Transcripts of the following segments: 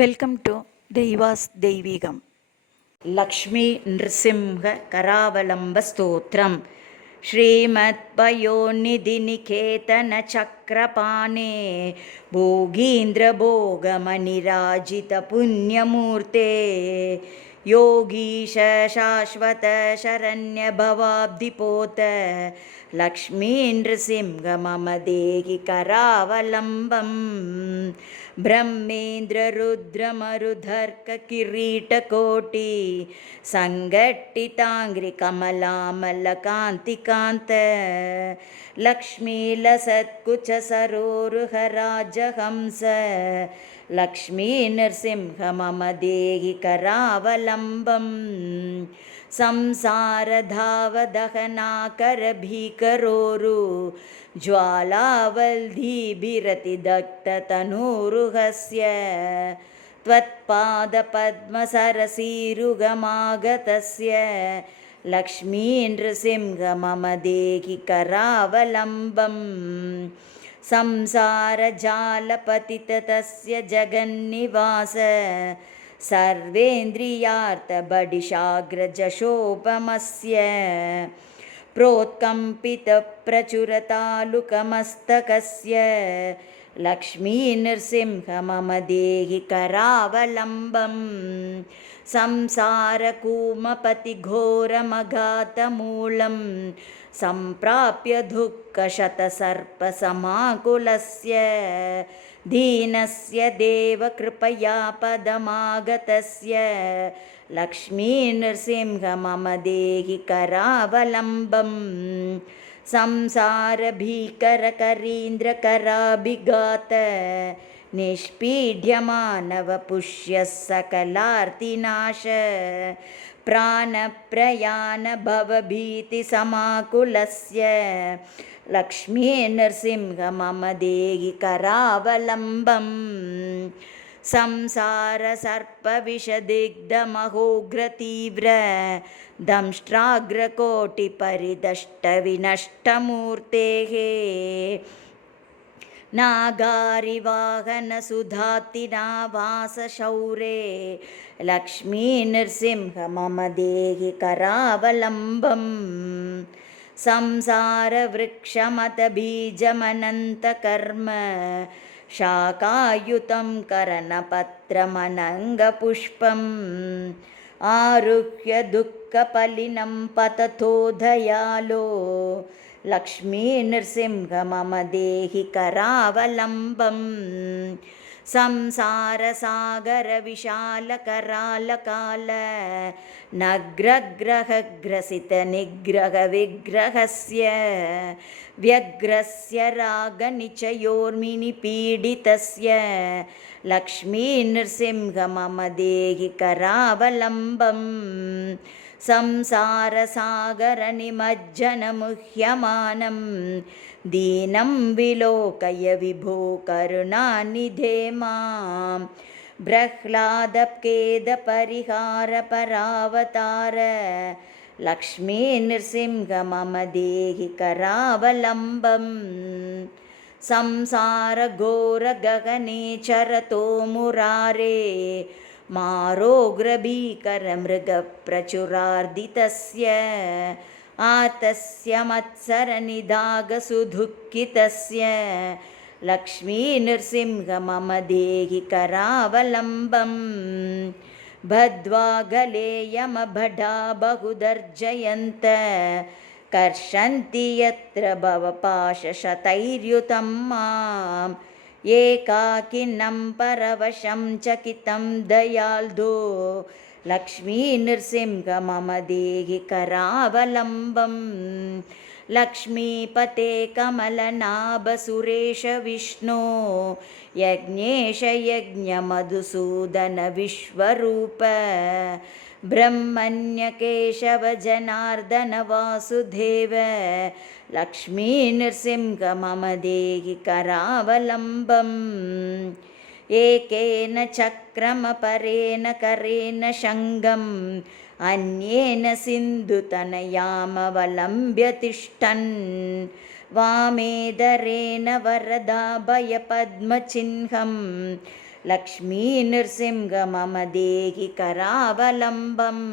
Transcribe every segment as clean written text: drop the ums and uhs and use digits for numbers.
Welcome to దైవాస్ దైవీగం. లక్ష్మీ నృసింహ కరావలంబ స్తోత్రం. శ్రీమత్పయోనిధి నికేతన చక్రపాణే భోగీంద్ర భోగమనిరాజిత పుణ్యమూర్తే योगीश शाश्वत शरण्य भवाब्धिपोत लक्ष्मी नृसिंह मम देहि करावलम्बम् ब्रह्मेन्द्र रुद्र मरुधर्क किरीटकोटि संगट्टितांग्रि कमलामलकान्तिकान्त लक्ष्मीलसत्कुच सरोरुह राजहंस लक्ष्मी नृसिंह मम देहि करावलम्बम् संसारधावदहनाकर भीकरोरु ज्वालावल्धीभिरतिदग्धतनूरुहस्य त्वत्पादपद्मसरसीरुगमागतस्य लक्ष्मी नृसिंह मम देहि करावलम्बम् संसारजालपतितस्य जगन्निवास सर्वेन्द्रियार्थबडिशाग्रजशोपमस्य प्रोत्कम्पितप्रचुरतालुकमस्तकस्य लक्ष्मी नृसिंह मम देहि करावलम्बम् संसारकूमपतिघोरमघातमूलं सम्प्राप्य दुःखशतसर्पसमाकुलस्य दीनस्य देवकृपया पदमागतस्य लक्ष्मी नृसिंह मम देहि करावलम्बम् संसारभीकरकरीन्द्रकराभिघात निष्पीड्यमानवपुष्यः सकलार्तिनाश प्राणप्रयाणभवभीतिसमाकुलस्य लक्ष्मी नृसिंह मम देहि करावलम्बम् संसारसर्पविषदिग्धमहोग्रतीव्र दंष्ट्राग्रकोटिपरिदष्टविनष्टमूर्तेः नागारिवाहनसुधातिनावासशौरे लक्ष्मी नृसिंह मम देहि करावलम्बम् संसारवृक्षमतबीजमनन्तकर्म शाखायुतं करणपत्रमनङ्गपुष्पम् आरुह्य दुःखपलिनं पततो दयालो लक्ष्मी नृसिंह मम देहि करावलम्बम् संसारसागरविशालकरालकाल नग्रग्रहग्रसितनिग्रहविग्रहस्य व्यग्रस्य रागनिचयोर्मिनिपीडितस्य लक्ष्मी नृसिंह मम देहि करावलम्बम् संसारसागरनिमज्जनमुह्यमानं दीनं विलोकय विभो करुणानिधे मां प्रह्लादखेदपरिहारपरावतार लक्ष्मी नृसिंह मम देहि करावलम्बम् संसारघोरगगने चरतो मुरारे मारोग्रभीकरमृगप्रचुरार्दितस्य आतस्य मत्सरनिदागसुदुःखितस्य लक्ष्मी नृसिंह मम देहि करावलम्बम् बद्ध्वागले यमभटा बहुदर्जयन्त कर्षन्ति यत्र भवपाशशतैर्युतं माम् एकाकिनं परवशं चकितं दयाल्दो लक्ष्मी नृसिंह मम देहि करावलम्बम् लक्ष्मीपते कमलनाभ सुरेश विष्णो यज्ञेश यज्ञमधुसूदन विश्वरूप ब्रह्मण्य केशव जनार्दन वासुदेव लक्ष्मी नृसिंह मम देहि करावलम्बम् एकेन चक्रमपरेण करेण शङ्गम् अन्येन सिन्धुतनयामवलम्ब्य तिष्ठन् वामेदरेण वरदाभयपद्मचिह्नं लक्ष्मीनृसिंह मम देहि करावलम्बम्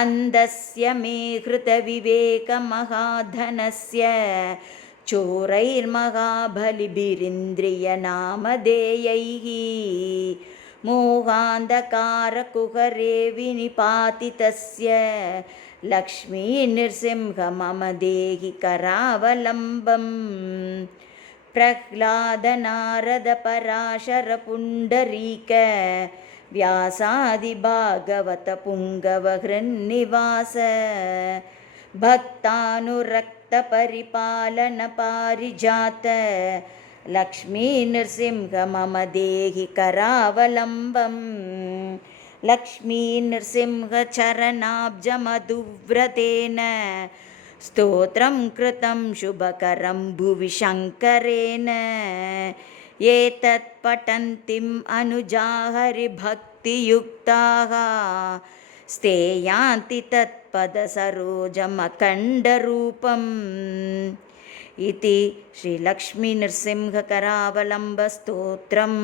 अन्धस्य मे हृतविवेकमहाधनस्य चोरैर्महाबलिभिरिन्द्रियनामधेयैः मोहान्धकारकुहरे विनिपातितस्य लक्ष्मीनृसिंह मम देहि करावलम्बम् प्रह्लादनारदपराशरपुण्डरीक व्यासादिभागवतपुङ्गवहृन्निवास भक्तानुरक्तपरिपालनपारिजात लक्ष्मीनृसिंह मम देहि करावलम्बम् लक्ष्मीनृसिंहचरणाब्जमधुव्रतेन स्तोत्रं कृतं शुभकरं भुवि शङ्करेण एतत् पठन्तीम् अनुजा हरिभक्तियुक्ताः स्थेयान्ति तत्पदसरोजमखण्डरूपम् इति श्रीलक्ष्मीनृसिंहकरावलम्बस्तोत्रम्।